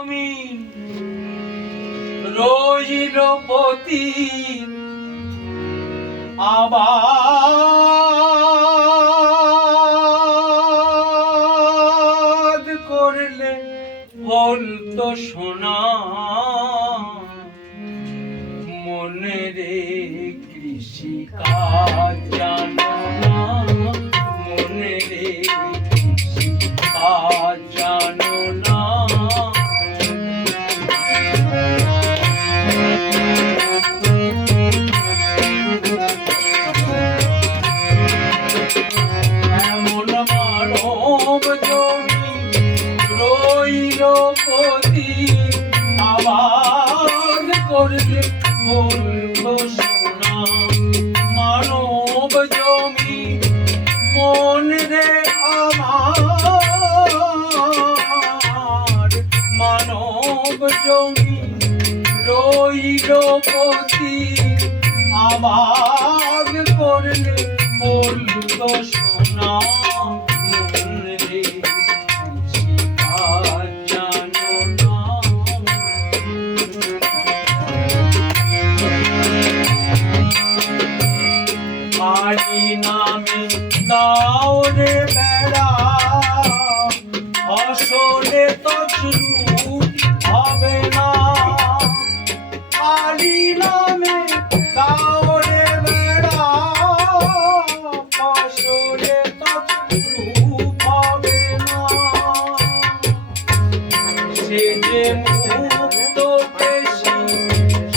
আমি রইল পতি আবাদ করলে ফল তো সোনা মনে রে কৃষি কাজ জানো না মনে রে কৃষি কাজ জানো না এমন মানব জমি রইল পতি আবাদ করলে বলতো সোনা মানব জমি মন রে আমার মানব জমি রইল পতি আবাদ করলে বলতো সোনা মন রে কৃষি কাজ জানো না পানি নামে দাও রে বেড়া ফসলে তছরুট হবে না পানি নামে দাও রে বেড়া ফসলে তছরুট হবে না সে যে মুক্ত বেশি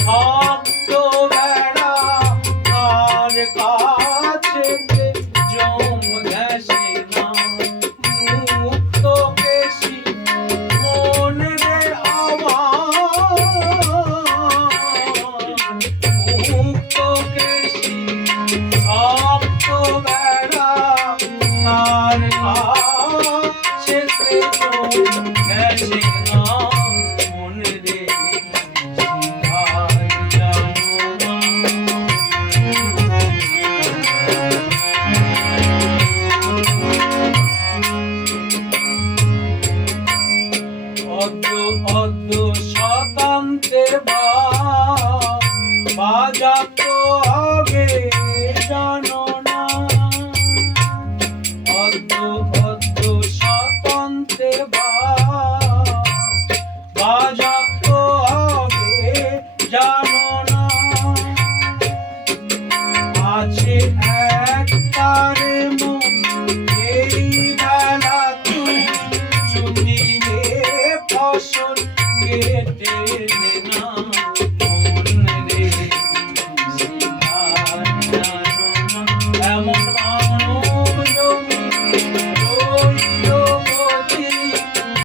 শব্দ বেড়া তার কাছে জম ঘেঁষে না মুক্ত বেশি মন রে আমার মুক্ত বেশি শব্দ বেড়া তার কাছে জম ঘেঁষে না মন রে কাজ জানো না অদ্য শতান্তের বাজাত হবে জানো না অদ্য শতান্তের বাজাত হবে জানো না আছে এক তারে মন এই বেলা তুই চুটিয়ে ফসল কেটে না